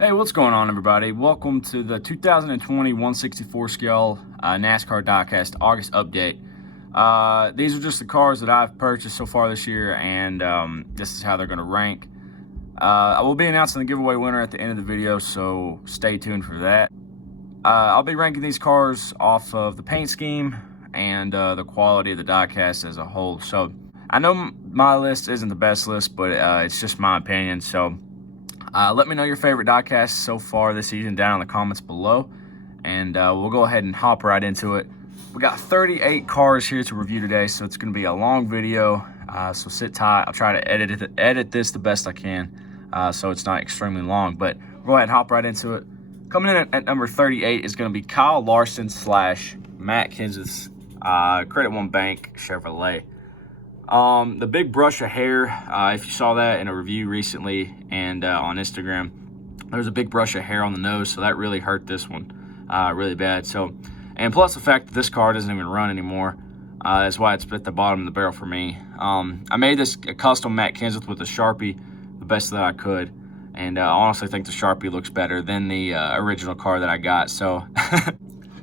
Hey, what's going on, everybody? Welcome to the 2020 164 scale NASCAR Diecast August update. These are just the cars that I've purchased so far this year, and this is how they're going to rank. I will be announcing the giveaway winner at the end of the video, so stay tuned for that. I'll be ranking these cars off of the paint scheme and the quality of the diecast as a whole. So I know my list isn't the best list, but it's just my opinion. So let me know your favorite diecast so far this season down in the comments below, and we'll go ahead and hop right into it. We got 38 cars here to review today, so it's going to be a long video, so sit tight. I'll try to edit this the best I can, so it's not extremely long, but we'll go ahead and hop right into it. Coming in at number 38 is going to be Kyle Larson / Matt Kenseth's Credit One Bank Chevrolet. The big brush of hair, if you saw that in a review recently and on Instagram, there's a big brush of hair on the nose, so that really hurt this one really bad. So, and plus the fact that this car doesn't even run anymore, that's why it's at the bottom of the barrel for me. I made this a custom Matt Kenseth with a Sharpie, the best that I could, and I honestly think the Sharpie looks better than the original car that I got. So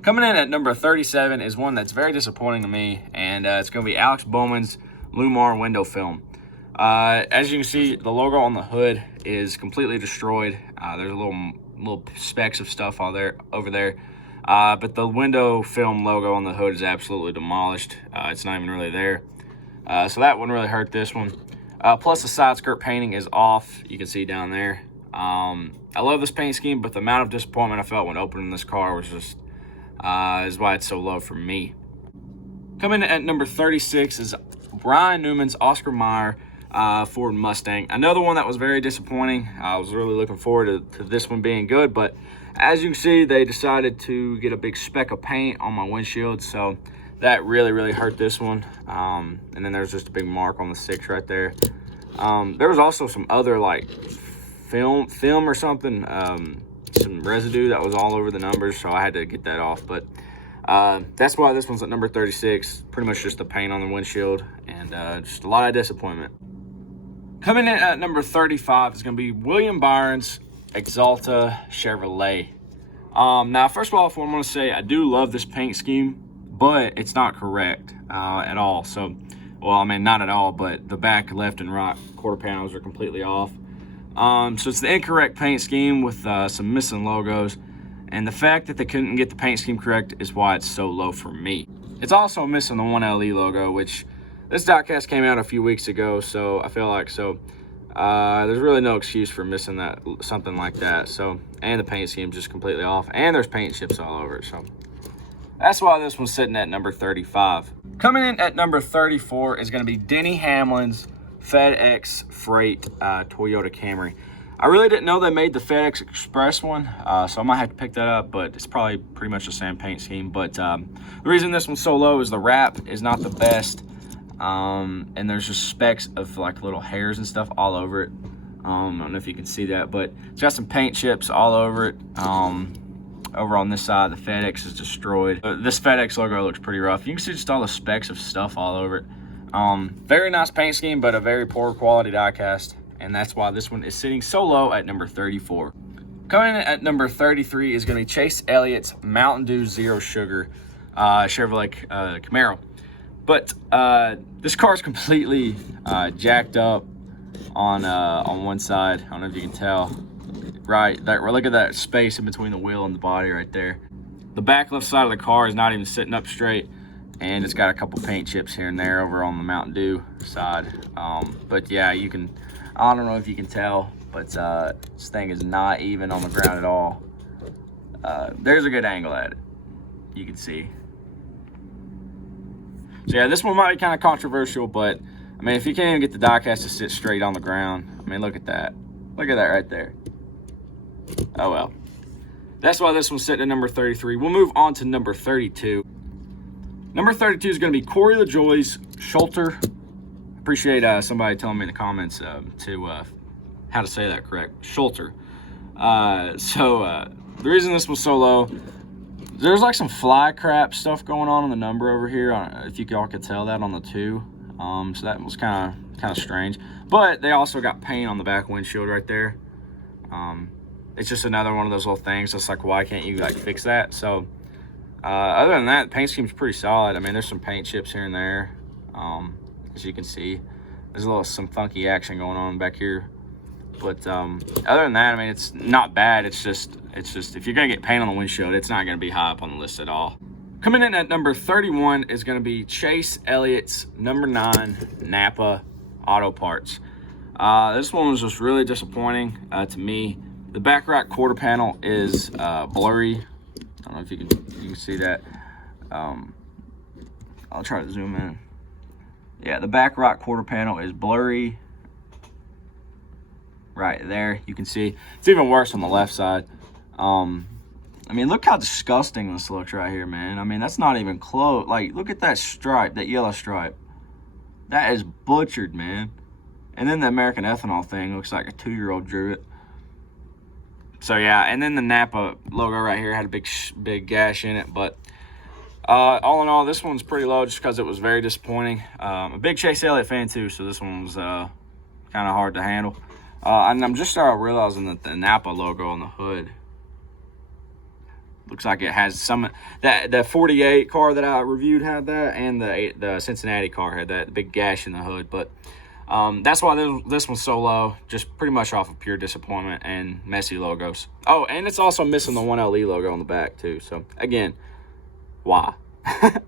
coming in at number 37 is one that's very disappointing to me, and it's going to be Alex Bowman's Lumar window film. As you can see, the logo on the hood is completely destroyed. There's little specks of stuff over there, but the window film logo on the hood is absolutely demolished. It's not even really there, so that one really hurt this one. Plus the side skirt painting is off, you can see down there. I love this paint scheme, but the amount of disappointment I felt when opening this car was just is why it's so low for me. Coming in at number 36 is Brian Newman's Oscar Mayer Ford Mustang. Another one that was very disappointing. I was really looking forward to this one being good, but as you can see, they decided to get a big speck of paint on my windshield, so that really hurt this one. And then there's just a big mark on the 6 right there. There was also some other like film or something, some residue that was all over the numbers, so I had to get that off. But that's why this one's at number 36. Pretty much just the paint on the windshield and just a lot of disappointment. Coming in at number 35 is going to be William Byron's Exalta Chevrolet. Now, first of all, I want to say I do love this paint scheme, but it's not correct at all. So, well, I mean, not at all, but the back left and right quarter panels are completely off. So it's the incorrect paint scheme with some missing logos. And the fact that they couldn't get the paint scheme correct is why it's so low for me. It's also missing the 1LE logo, which this diecast came out a few weeks ago, so I feel like there's really no excuse for missing that, something like that. So, and the paint scheme's just completely off, and there's paint chips all over it. So that's why this one's sitting at number 35. Coming in at number 34 is going to be Denny Hamlin's FedEx Freight Toyota Camry. I really didn't know they made the FedEx Express one, so I might have to pick that up, but it's probably pretty much the same paint scheme. But the reason this one's so low is the wrap is not the best, and there's just specks of like little hairs and stuff all over it. I don't know if you can see that, but it's got some paint chips all over it. Over on this side, the FedEx is destroyed. This FedEx logo looks pretty rough. You can see just all the specks of stuff all over it. Very nice paint scheme, but a very poor quality diecast. And that's why this one is sitting so low at number 34. Coming in at number 33 is going to be Chase Elliott's Mountain Dew Zero Sugar Chevrolet Camaro. But this car is completely jacked up on one side. I don't know if you can tell. Right, look at that space in between the wheel and the body right there. The back left side of the car is not even sitting up straight, and it's got a couple paint chips here and there over on the Mountain Dew side. But yeah, you can. I don't know if you can tell, but this thing is not even on the ground at all. There's a good angle at it. You can see. So yeah, this one might be kind of controversial, but I mean, if you can't even get the diecast to sit straight on the ground, I mean, look at that. Look at that right there. Oh well. That's why this one's sitting at number 33. We'll move on to number 32. Number 32 is going to be Corey LaJoie's Schulter. Appreciate somebody telling me in the comments how to say that correct. Schulter. The reason this was so low, there's like some fly crap stuff going on in the number over here. If you all could tell that on the 2. So that was kind of strange. But they also got paint on the back windshield right there. it's just another one of those little things. It's like, why can't you like fix that? So other than that, the paint scheme's pretty solid. I mean, there's some paint chips here and there. As you can see, there's some funky action going on back here. But other than that, I mean, it's not bad. It's just if you're gonna get paint on the windshield, it's not gonna be high up on the list at all. Coming in at number 31 is gonna be Chase Elliott's number 9 Napa Auto Parts. This one was just really disappointing to me. The back right quarter panel is blurry. I don't know if you can see that. I'll try to zoom in. Yeah, the back right quarter panel is blurry. Right there, you can see. It's even worse on the left side. I mean, look how disgusting this looks right here, man. I mean, that's not even close. Like, look at that stripe, that yellow stripe. That is butchered, man. And then the American Ethanol thing looks like a 2-year-old drew it. So, yeah, and then the Napa logo right here had a big gash in it. But all in all, this one's pretty low just because it was very disappointing. A big Chase Elliott fan, too, so this one was kind of hard to handle. And I'm just starting realizing that the Napa logo on the hood looks like it has some that 48 car that I reviewed had that, and the Cincinnati car had that big gash in the hood. But that's why this one's so low, just pretty much off of pure disappointment and messy logos. Oh, and it's also missing the 1LE logo on the back too. So again, why? I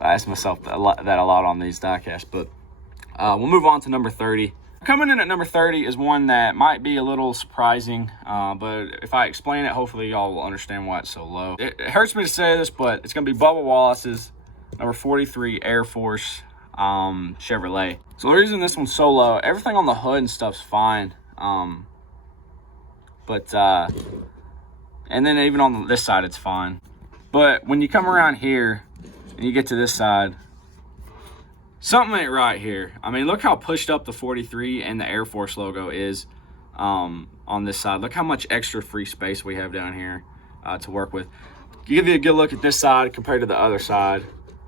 ask myself that a lot on these diecasts. But we'll move on to number 30. Coming in at number 30 is one that might be a little surprising, but if I explain it, hopefully y'all will understand why it's so low. It hurts me to say this, but it's going to be Bubba Wallace's number 43 Air Force Chevrolet. So the reason this one's so low, everything on the hood and stuff's fine, and then even on this side it's fine. But when you come around here and you get to this side, something ain't right here. I mean, look how pushed up the 43 and the Air Force logo is on this side. Look how much extra free space we have down here to work with. Give you a good look at this side compared to the other side.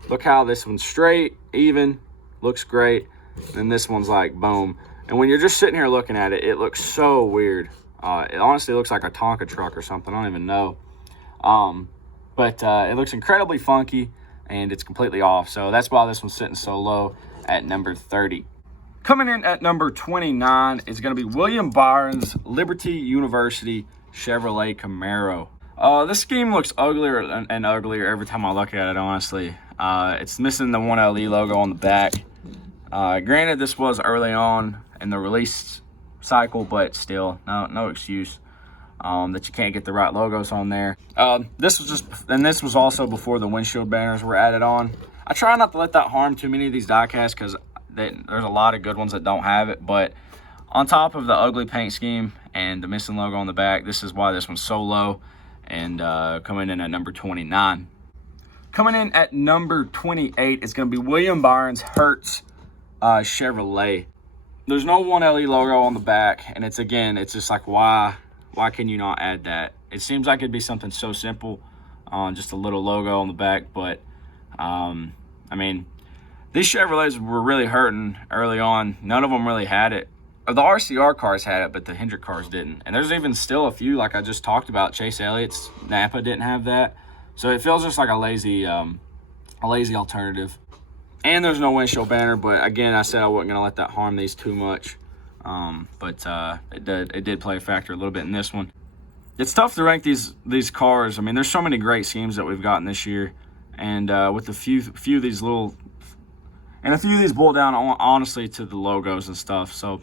Look how this one's straight, even, looks great. And this one's like, boom. And when you're just sitting here looking at it, it looks so weird. It honestly looks like a Tonka truck or something. I don't even know. But it looks incredibly funky, and it's completely off. So that's why this one's sitting so low at number 30. Coming in at number 29 is going to be William Byron's Liberty University Chevrolet Camaro. This scheme looks uglier and uglier every time I look at it, honestly. It's missing the 1LE logo on the back. Granted, this was early on in the release cycle, but still, no excuse that you can't get the right logos on there. This was also before the windshield banners were added on. I try not to let that harm too many of these diecasts because there's a lot of good ones that don't have it. But on top of the ugly paint scheme and the missing logo on the back, this is why this one's so low and coming in at number 29. Coming in at number 28 is going to be William Byron's Hertz Chevrolet. There's no 1LE logo on the back, and it's just like, why can you not add that? It seems like it'd be something so simple, just a little logo on the back. But I mean, these Chevrolets were really hurting early on. None of them really had it. The RCR cars had it, but the Hendrick cars didn't. And there's even still a few, like I just talked about, Chase Elliott's Napa didn't have that. So it feels just like a lazy alternative. And there's no windshield banner, but again, I said I wasn't going to let that harm these too much. But it did play a factor a little bit in this one. It's tough to rank these cars. I mean, there's so many great schemes that we've gotten this year, and with a few of these boil down honestly to the logos and stuff. So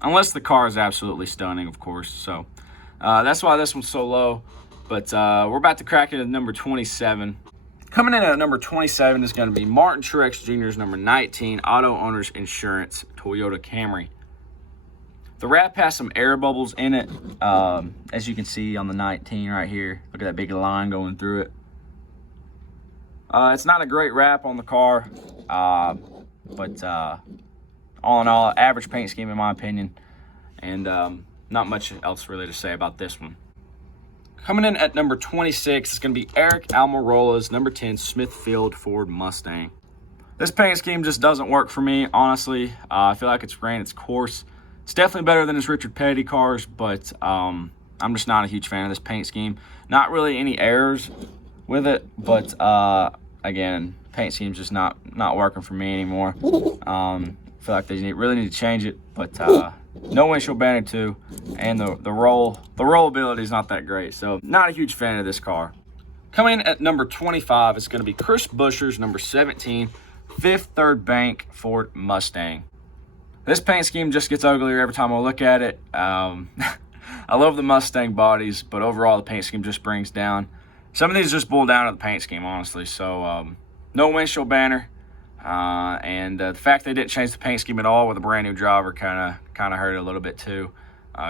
unless the car is absolutely stunning, of course. So that's why this one's so low. But we're about to crack into number 27. Coming in at number 27 is going to be Martin Truex Jr.'s number 19 Auto Owners Insurance Toyota Camry. The wrap has some air bubbles in it, as you can see on the 19 right here. Look at that big line going through it. It's not a great wrap on the car, but all in all, average paint scheme in my opinion, and not much else really to say about this one. Coming in at number 26 is going to be Eric Almirola's number 10 Smithfield Ford Mustang. This paint scheme just doesn't work for me, honestly. I feel like it's ran its course. It's definitely better than his Richard Petty cars, but I I'm just not a huge fan of this paint scheme. Not really any errors with it, but again, paint scheme's just not working for me anymore. I feel like they really need to change it, but no windshield banner too, and the rollability is not that great, so not a huge fan of this car. Coming in at number 25 is going to be Chris Buescher's number 17 Fifth Third Bank Ford Mustang. This paint scheme just gets uglier every time I look at it. I love the Mustang bodies, but overall the paint scheme just brings down. Some of these just boil down to the paint scheme, honestly. So no windshield banner, and the fact they didn't change the paint scheme at all with a brand new driver kind of hurt it a little bit too,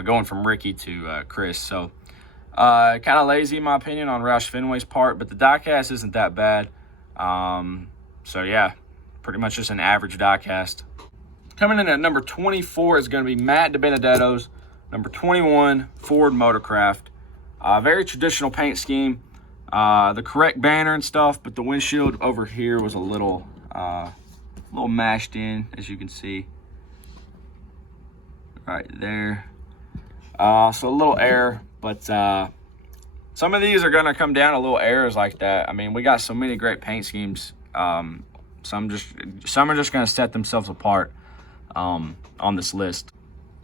going from Ricky to Chris. So kind of lazy in my opinion on Roush Fenway's part, but the diecast isn't that bad. So yeah, pretty much just an average diecast. Coming in at number 24 is going to be Matt DiBenedetto's number 21 Ford Motorcraft. Very traditional paint scheme. The correct banner and stuff, but the windshield over here was a little mashed in, as you can see right there. So a little error, but some of these are going to come down to little errors like that. I mean, we got so many great paint schemes. Some are just going to set themselves apart on this list.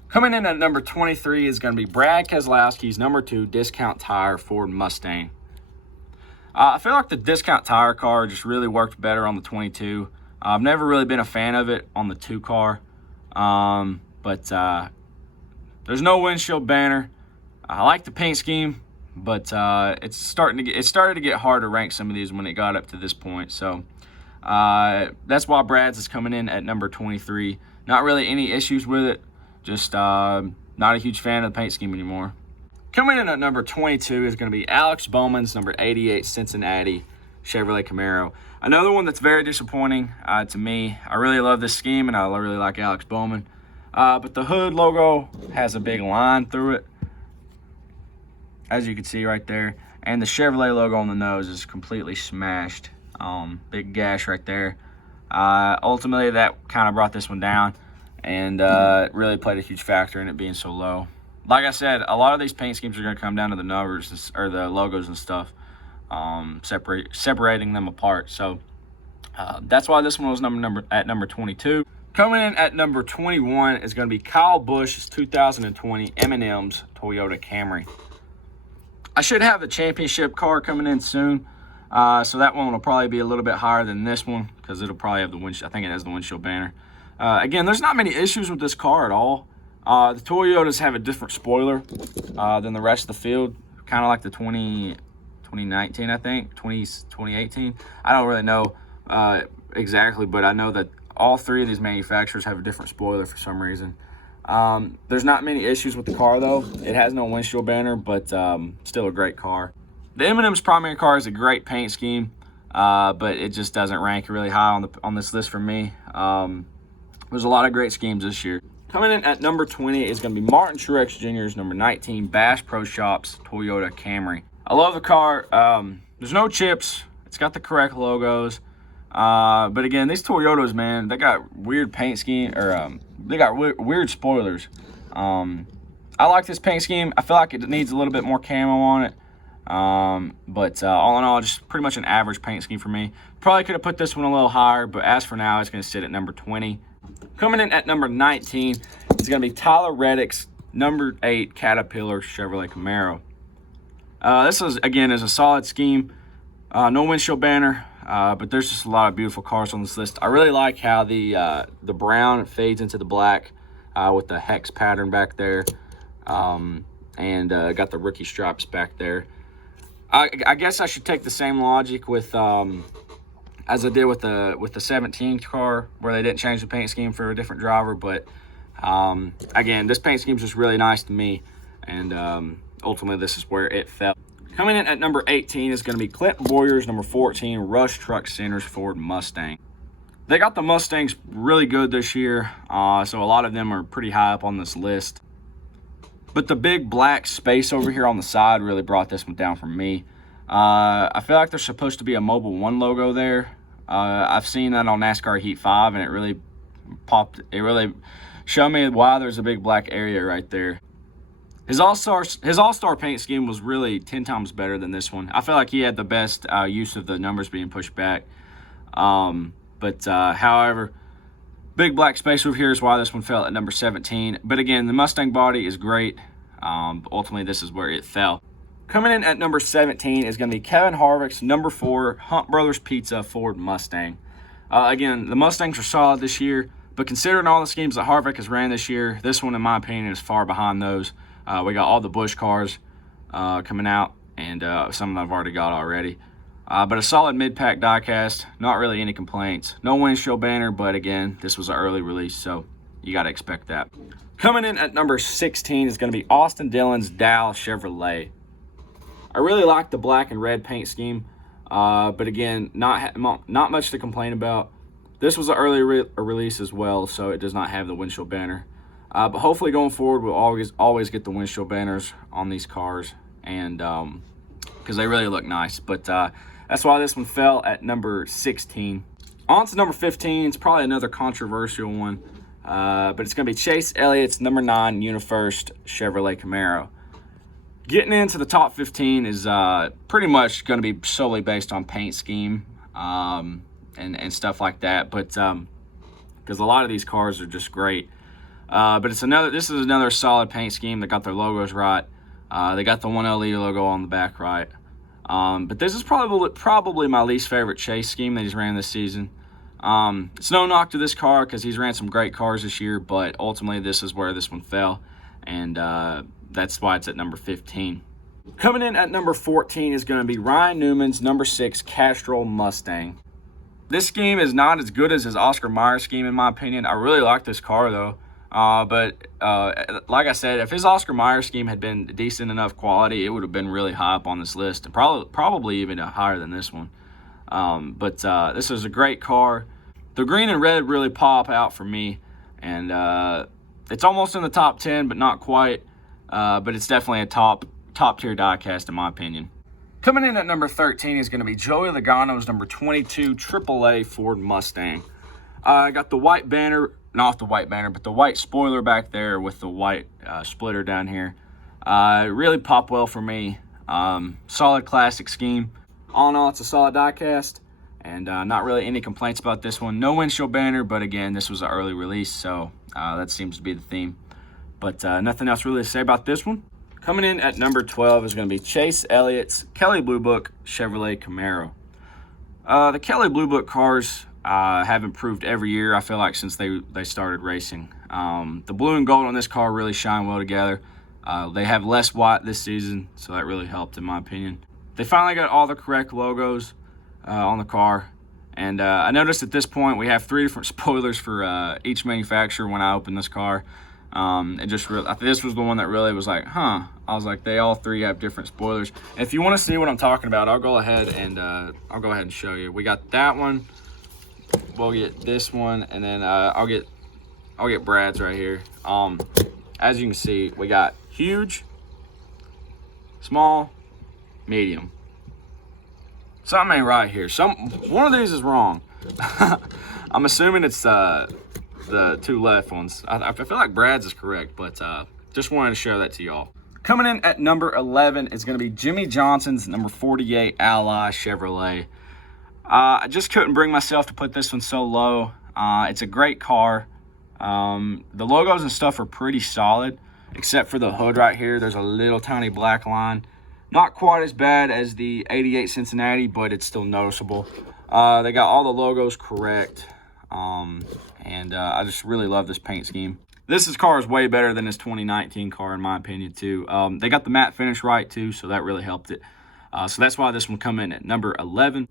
Coming in at number 23 is going to be Brad Keselowski's number 2 Discount Tire Ford Mustang. I feel like the Discount Tire car just really worked better on the 22. I've never really been a fan of it on the 2 car, but there's no windshield banner. I like the paint scheme, but it started to get hard to rank some of these when it got up to this point. So that's why Brad's is coming in at number 23. Not really any issues with it. Just not a huge fan of the paint scheme anymore. Coming in at number 22 is going to be Alex Bowman's number 88 Cincinnati Chevrolet Camaro. Another one that's very disappointing to me. I really love this scheme, and I really like Alex Bowman. But the hood logo has a big line through it, as you can see right there. And the Chevrolet logo on the nose is completely smashed. Big gash right there. Ultimately, that kind of brought this one down, and really played a huge factor in it being so low. Like I said, a lot of these paint schemes are going to come down to the numbers or the logos and stuff, separating them apart. So that's why this one was at number 22. Coming in at number 21 is going to be Kyle Busch's 2020 M&M's Toyota Camry. I should have the championship car coming in soon, so that one will probably be a little bit higher than this one because it'll probably have the windshield. I think it has the windshield banner. Again, there's not many issues with this car at all. The Toyotas have a different spoiler than the rest of the field, kind of like the 2019, I think, 2018. I don't really know exactly, but I know that all 3 of these manufacturers have a different spoiler for some reason. There's not many issues with the car, though. It has no windshield banner, but still a great car. The M&M's primary car is a great paint scheme, but it just doesn't rank really high on this list for me. There's a lot of great schemes this year. Coming in at number 20 is going to be Martin Truex Jr.'s number 19 Bass Pro Shops Toyota Camry. I love the car. There's no chips. It's got the correct logos. But again, these Toyotas, man, they got weird paint scheme, or they got weird spoilers. I like this paint scheme. I feel like it needs a little bit more camo on it. But all in all, just pretty much an average paint scheme for me. Probably could have put this one a little higher, but as for now, it's going to sit at number 20. Coming in at number 19 is going to be Tyler Reddick's number 8 Caterpillar Chevrolet Camaro. This is a solid scheme. No windshield banner, but there's just a lot of beautiful cars on this list. I really like how the brown fades into the black with the hex pattern back there, and got the rookie stripes back there. I guess I should take the same logic with as I did with the 17 car, where they didn't change the paint scheme for a different driver. But again, this paint scheme is just really nice to me, and ultimately this is where it fell. Coming in at number 18 is going to be Clint Boyer's number 14 Rush Truck Centers Ford Mustang. They got the Mustangs really good this year, so a lot of them are pretty high up on this list. But the big black space over here on the side really brought this one down for me. I feel like there's supposed to be a Mobil 1 logo there. I've seen that on NASCAR Heat 5, and it really showed me why there's a big black area right there. His all-star paint scheme was really 10 times better than this one. I feel like he had the best use of the numbers being pushed back. However, big black space over here is why this one fell at number 17. But again, the Mustang body is great. Ultimately, this is where it fell. Coming in at number 17 is going to be Kevin Harvick's number 4 Hunt Brothers Pizza Ford Mustang. Again, the Mustangs are solid this year, but considering all the schemes that Harvick has ran this year, this one, in my opinion, is far behind those. We got all the Busch cars coming out, and some that I've already got already. But a solid mid-pack diecast, not really any complaints. No windshield banner, but again, this was an early release, so you got to expect that. Coming in at number 16 is going to be Austin Dillon's Dow Chevrolet. I really like the black and red paint scheme, but again, not much to complain about. This was an early release as well, so it does not have the windshield banner. But hopefully going forward, we'll always get the windshield banners on these cars, and because they really look nice. But that's why this one fell at number 16. On to number 15. It's probably another controversial one, but it's going to be Chase Elliott's number 9 UniFirst Chevrolet Camaro. Getting into the top 15 is pretty much going to be solely based on paint scheme and stuff like that, but because a lot of these cars are just great. But this is another solid paint scheme that got their logos right. They got the 1LE logo on the back right. But this is probably my least favorite chase scheme that he's ran this season. It's no knock to this car because he's ran some great cars this year, but ultimately this is where this one fell, and that's why it's at number 15. Coming in at number 14 is going to be Ryan Newman's number 6 Castrol Mustang. This scheme is not as good as his Oscar Mayer scheme, in my opinion. I really like this car, though. But like I said, if his Oscar Mayer scheme had been decent enough quality, it would have been really high up on this list, and probably even higher than this one. But this is a great car. The green and red really pop out for me, and it's almost in the top 10, but not quite. But it's definitely a top tier diecast in my opinion. Coming in at number 13 is going to be Joey Logano's number 22 AAA Ford Mustang. I got the white banner, not the white banner, but the white spoiler back there with the white splitter down here. It really popped well for me. Solid classic scheme. All in all, it's a solid diecast, and not really any complaints about this one. No windshield banner, but again, this was an early release, so that seems to be the theme. But nothing else really to say about this one. Coming in at number 12 is going to be Chase Elliott's Kelley Blue Book Chevrolet Camaro. The Kelley Blue Book cars have improved every year, I feel like, since they started racing. The blue and gold on this car really shine well together. They have less white this season, so that really helped in my opinion. They finally got all the correct logos on the car. And I noticed at this point we have 3 different spoilers for each manufacturer when I opened this car. I think this was the one that really was like, huh. I was like, they all 3 have different spoilers. And if you want to see what I'm talking about, I'll go ahead and show you. We got that one. We'll get this one, and then I'll get Brad's right here. As you can see, we got huge, small, medium. Something ain't right here. One of these is wrong. I'm assuming it's the 2 left ones. I feel like Brad's is correct, but just wanted to share that to y'all. Coming in at number 11 is going to be Jimmy Johnson's number 48 Ally Chevrolet. I just couldn't bring myself to put this one so low. It's a great car. The logos and stuff are pretty solid, except for the hood right here. There's a little tiny black line. Not quite as bad as the 88 Cincinnati, but it's still noticeable. They got all the logos correct. And I just really love this paint scheme. This car is way better than his 2019 car, in my opinion, too. They got the matte finish right, too, so that really helped it. So that's why this one come in at number 11.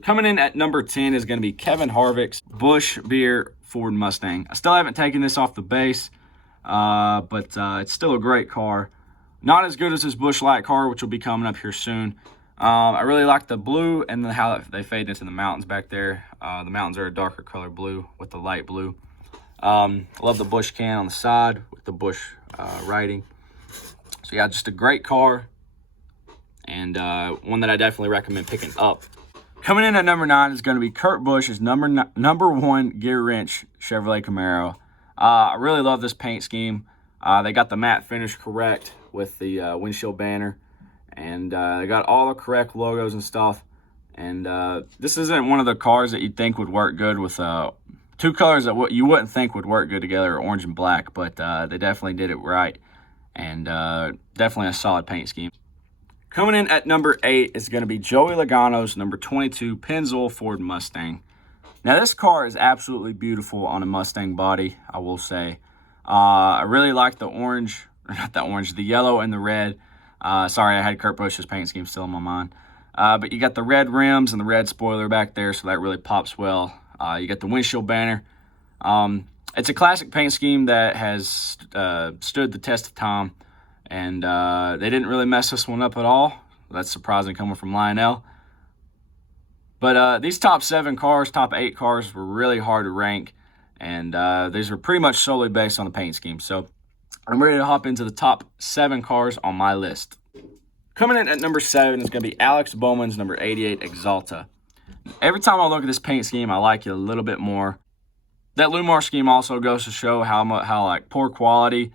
Coming in at number 10 is going to be Kevin Harvick's Busch Beer Ford Mustang. I still haven't taken this off the base, but it's still a great car. Not as good as his Busch Light car, which will be coming up here soon. I really like the blue and how they fade into the mountains back there. The mountains are a darker color blue with the light blue. I love the Busch can on the side with the Busch writing. So yeah, just a great car, and one that I definitely recommend picking up. Coming in at number 9 is going to be Kurt Busch's number 1 gear wrench Chevrolet Camaro. I really love this paint scheme. They got the matte finish correct. with the windshield banner, and they got all the correct logos and stuff. And this isn't one of the cars that you'd think would work good with two colors that you wouldn't think would work good together, orange and black, but they definitely did it right, and definitely a solid paint scheme. Coming in at number 8 is going to be Joey Logano's number 22 Pennzoil Ford Mustang. Now, this car is absolutely beautiful on a Mustang body, I will say. I really like the orange, not the orange, the yellow and the red. Sorry, I had Kurt Busch's paint scheme still in my mind. But you got the red rims and the red spoiler back there, so that really pops well. You got the windshield banner. It's a classic paint scheme that has stood the test of time, and they didn't really mess this one up at all. That's surprising coming from Lionel. But these top 7 cars, top 8 cars were really hard to rank, and these were pretty much solely based on the paint scheme. So I'm ready to hop into the top 7 cars on my list. Coming in at number 7 is going to be Alex Bowman's number 88 Exalta. Every time I look at this paint scheme, I like it a little bit more. That Lumar scheme also goes to show how like poor quality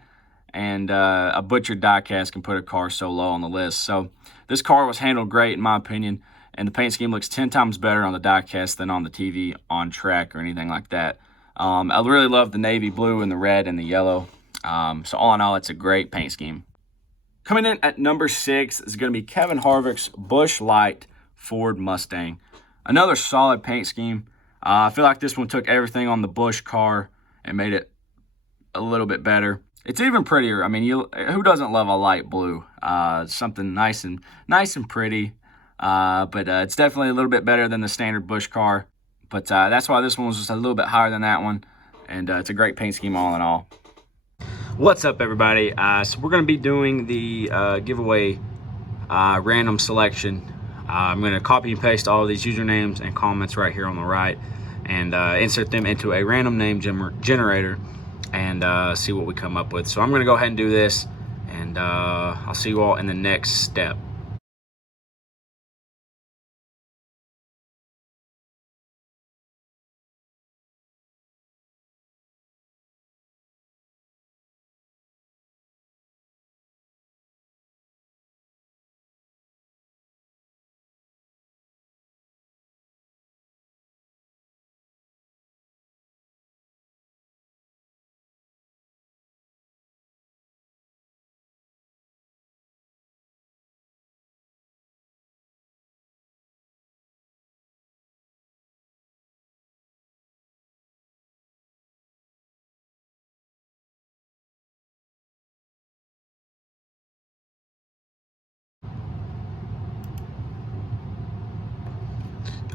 and a butchered diecast can put a car so low on the list. So this car was handled great in my opinion, and the paint scheme looks 10 times better on the diecast than on the TV, on track, or anything like that. I really love the navy blue and the red and the yellow. So all in all, it's a great paint scheme. Coming in at number 6 is going to be Kevin Harvick's Busch Light Ford Mustang. Another solid paint scheme. I feel like this one took everything on the Busch car and made it a little bit better. It's even prettier. I mean, who doesn't love a light blue? Something nice and pretty. But it's definitely a little bit better than the standard Busch car. But that's why this one was just a little bit higher than that one. And it's a great paint scheme all in all. What's up, everybody? So we're going to be doing the giveaway random selection. I'm going to copy and paste all of these usernames and comments right here on the right, and insert them into a random name generator, and see what we come up with. So I'm going to go ahead and do this, and I'll see you all in the next step.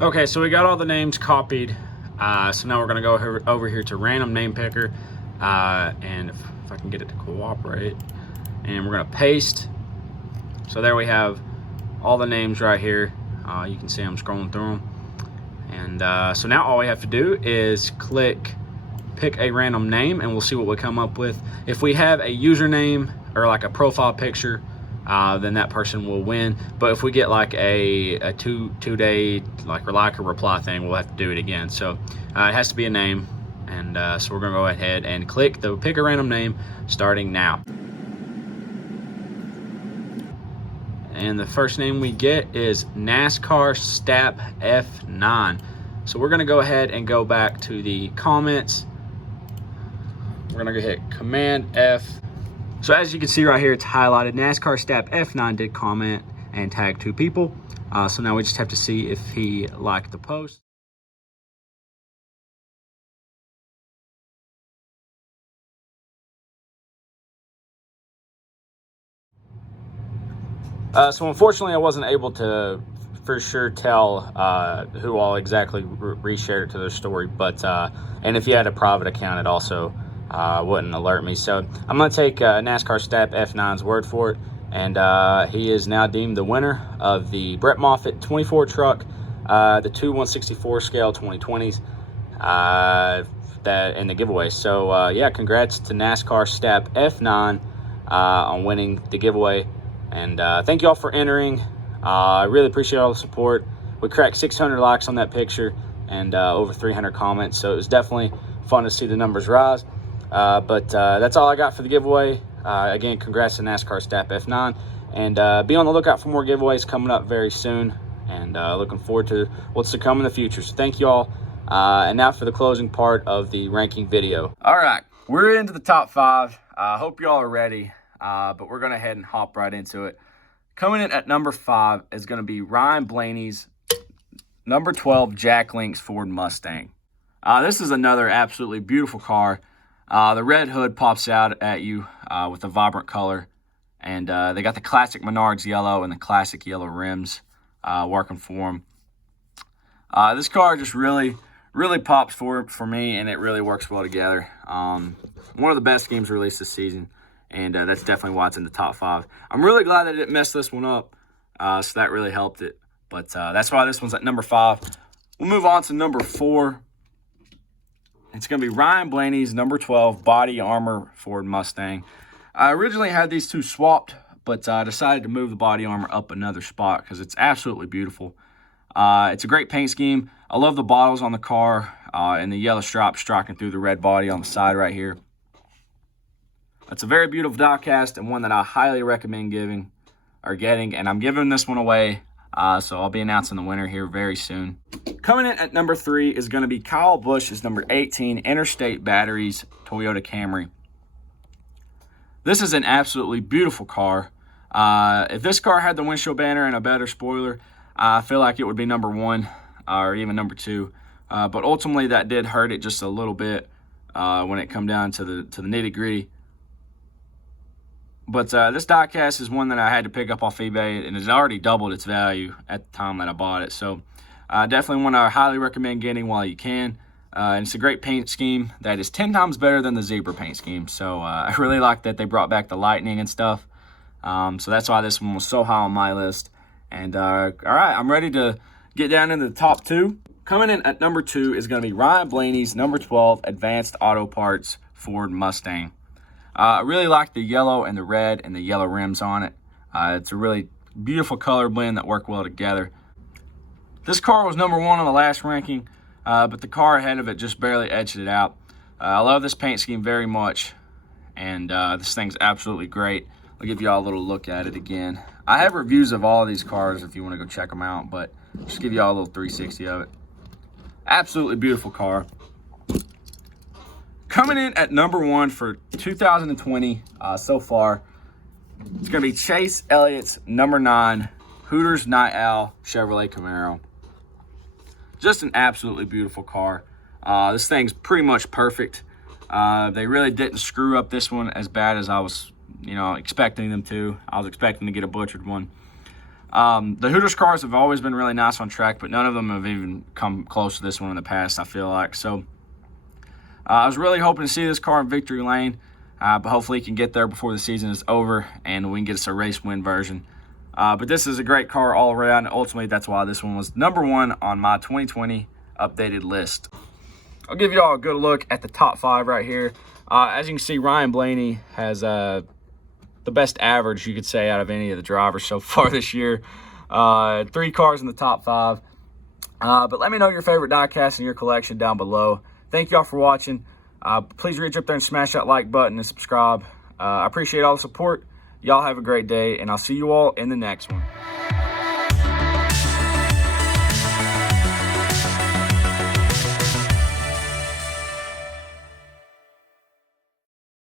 Okay, so we got all the names copied. So now we're going to go over here to random name picker, and if I can get it to cooperate, and we're going to paste. So there we have all the names right here. You can see I'm scrolling through them. And so now all we have to do is click pick a random name, and we'll see what we come up with. If we have a username or like a profile picture, then that person will win. But if we get like a two-day like a reply thing, we'll have to do it again. So it has to be a name, and so we're gonna go ahead and click the pick a random name starting now. And the first name we get is NASCAR Stap F9. So we're gonna go ahead and go back to the comments. We're gonna go hit Command F. So as you can see right here, it's highlighted. NASCAR Stap F9 did comment and tag 2 people. So now we just have to see if he liked the post. So unfortunately, I wasn't able to for sure tell who all exactly reshared it to their story. But and if you had a private account, it also wouldn't alert me. So I'm going to take NASCAR Stap F9's word for it, and he is now deemed the winner of the Brett Moffitt 24 truck, the 2 1/64 scale 2020s that in the giveaway. So yeah, congrats to NASCAR Stap F9 on winning the giveaway, and thank you all for entering. I really appreciate all the support. We cracked 600 likes on that picture and over 300 comments, so it was definitely fun to see the numbers rise. But that's all I got for the giveaway. Again, congrats to NASCAR Staff F9. And be on the lookout for more giveaways coming up very soon. And looking forward to what's to come in the future. So thank you all. And now for the closing part of the ranking video. All right, we're into the top 5. Hope you all are ready. But we're going to head and hop right into it. Coming in at number 5 is going to be Ryan Blaney's number 12 Jack Link's Ford Mustang. This is another absolutely beautiful car. The red hood pops out at you with a vibrant color. And they got the classic Menards yellow and the classic yellow rims working for them. This car just really pops for me, and it really works well together. One of the best games released this season, and that's definitely why it's in the top 5. I'm really glad that it didn't mess this one up, so that really helped it. But that's why this one's at number 5. We'll move on to number 4. It's going to be Ryan Blaney's number 12 body armor Ford Mustang. I originally had these two swapped, but I decided to move the body armor up another spot because it's absolutely beautiful. It's a great paint scheme. I love the bottles on the car and the yellow stripes striking through the red body on the side right here. It's a very beautiful diecast and one that I highly recommend getting, and I'm giving this one away, so I'll be announcing the winner here very soon. Coming in at number 3 is going to be Kyle Busch's number 18 Interstate Batteries Toyota Camry. This is an absolutely beautiful car. If this car had the windshield banner and a better spoiler, I feel like it would be number 1 or even number 2. But ultimately, that did hurt it just a little bit when it come down to the nitty gritty. But this diecast is one that I had to pick up off eBay, and it's already doubled its value at the time that I bought it. So definitely one I highly recommend getting while you can. And it's a great paint scheme that is 10 times better than the zebra paint scheme. So I really like that they brought back the lightning and stuff. So that's why this one was so high on my list. And all right, I'm ready to get down into the top 2. Coming in at number 2 is going to be Ryan Blaney's number 12 Advanced Auto Parts Ford Mustang. I really like the yellow and the red and the yellow rims on it. It's a really beautiful color blend that work well together. This car was number 1 on the last ranking, but the car ahead of it just barely edged it out. I love this paint scheme very much, and this thing's absolutely great. I'll give you all a little look at it again. I have reviews of all of these cars if you want to go check them out, but just give you all a little 360 of it. Absolutely beautiful car. Coming in at number 1 for 2020 so far, it's going to be Chase Elliott's number 9 Hooters Night Owl Chevrolet Camaro. Just an absolutely beautiful car. This thing's pretty much perfect. They really didn't screw up this one as bad as I was, expecting them to. I was expecting to get a butchered one. The Hooters cars have always been really nice on track, but none of them have even come close to this one in the past, I feel like. So I was really hoping to see this car in victory lane, but hopefully he can get there before the season is over and we can get us a race win version. But this is a great car all around. Ultimately, that's why this one was number 1 on my 2020 updated list. I'll give you all a good look at the top 5 right here. As you can see, Ryan Blaney has the best average, you could say, out of any of the drivers so far this year. 3 cars in the top 5. But let me know your favorite diecast in your collection down below. Thank y'all for watching. Please reach up there and smash that like button and subscribe. I appreciate all the support. Y'all have a great day, and I'll see you all in the next one.